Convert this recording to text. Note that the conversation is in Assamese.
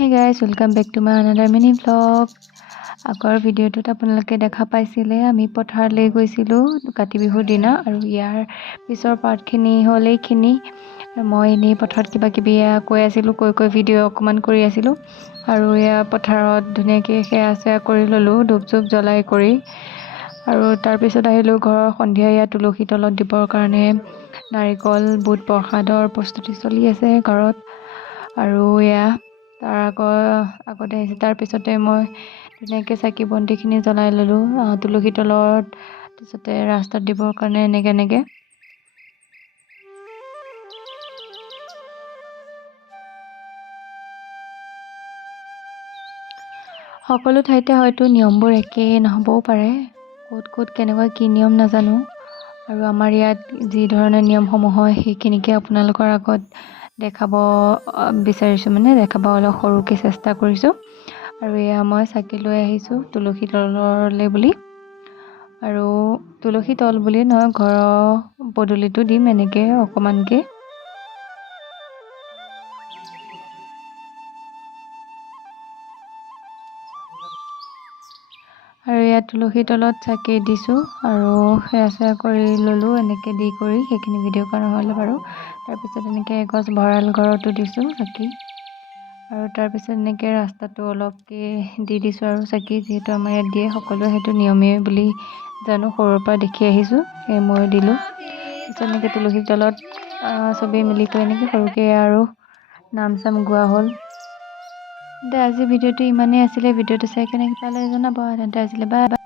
Hey guys, welcome back to my another mini vlog. আগৰ ভিডিঅ'টোত আপোনালোকে দেখা পাইছিলে আমি পথাৰলৈ গৈছিলো কাতি বিহুৰ দিনা আৰু ইয়াৰ পিছৰ পাৰ্টখিনি হ'ল এইখিনি মই এনেই পথাৰত কিবা কিবি কৈ আছিলোঁ কৈ ভিডিঅ' অকণমান কৰি আছিলোঁ আৰু এয়া পথাৰত ধুনীয়াকৈ সেয়া কৰি ল'লোঁ ধূপ চুপ জ্বলাই কৰি আৰু তাৰপিছত আহিলোঁ ঘৰৰ সন্ধিয়া ইয়াত তুলসী তলত দিবৰ কাৰণে নাৰিকল বুট প্ৰসাদৰ প্ৰস্তুতি চলি আছে ঘৰত আৰু এয়া তাৰ আগতে আহিছে তাৰপিছতে মই ধুনীয়াকৈ চাকি বন্তিখিনি জ্বলাই ল'লোঁ তুলসী তলত তাৰপিছতে ৰাস্তাত দিবৰ কাৰণে এনেকৈ সকলো ঠাইতে হয়তো নিয়মবোৰ একেই নহ'বও পাৰে ক'ত কেনেকুৱা কি নিয়ম নাজানো আৰু আমাৰ ইয়াত যি ধৰণৰ নিয়মসমূহ হয় সেইখিনিকে আপোনালোকৰ আগত দেখাব বিচাৰিছোঁ দেখাব অলপ সৰুকৈ চেষ্টা কৰিছোঁ আৰু এয়া মই চাকি লৈ আহিছোঁ তুলসী তললৈ বুলি আৰু তুলসী তল বুলি নহয় ঘৰৰ পদূলিটো দিম এনেকৈ অকণমানকৈ আৰু ইয়াত তুলসী তলত চাকি দিছোঁ আৰু সেয়া কৰি ল'লোঁ এনেকৈ দি কৰি সেইখিনি ভিডিঅ' কৰা নহ'লে বাৰু তাৰপিছত এনেকৈ এগছ ভঁৰাল ঘৰতো দিছোঁ চাকি আৰু তাৰপিছত এনেকৈ ৰাস্তাটো অলপকৈ দি দিছোঁ আৰু চাকি যিহেতু আমাৰ ইয়াত দিয়ে সকলোৱে সেইটো নিয়মেই বুলি জানো সৰুৰ পৰা দেখি আহিছোঁ সেই মই দিলোঁ তাৰপিছত এনেকৈ তুলসী তলত চবেই মিলি কৰি এনেকৈ সৰুকৈ আৰু নাম চাম গোৱা হ'ল আজি ভিডিঅ'টো ইমানেই আছিলে ভিডিঅ'টো চাই কেনেকৈ পালে জনাব তেন্তে আজিলৈ বাই।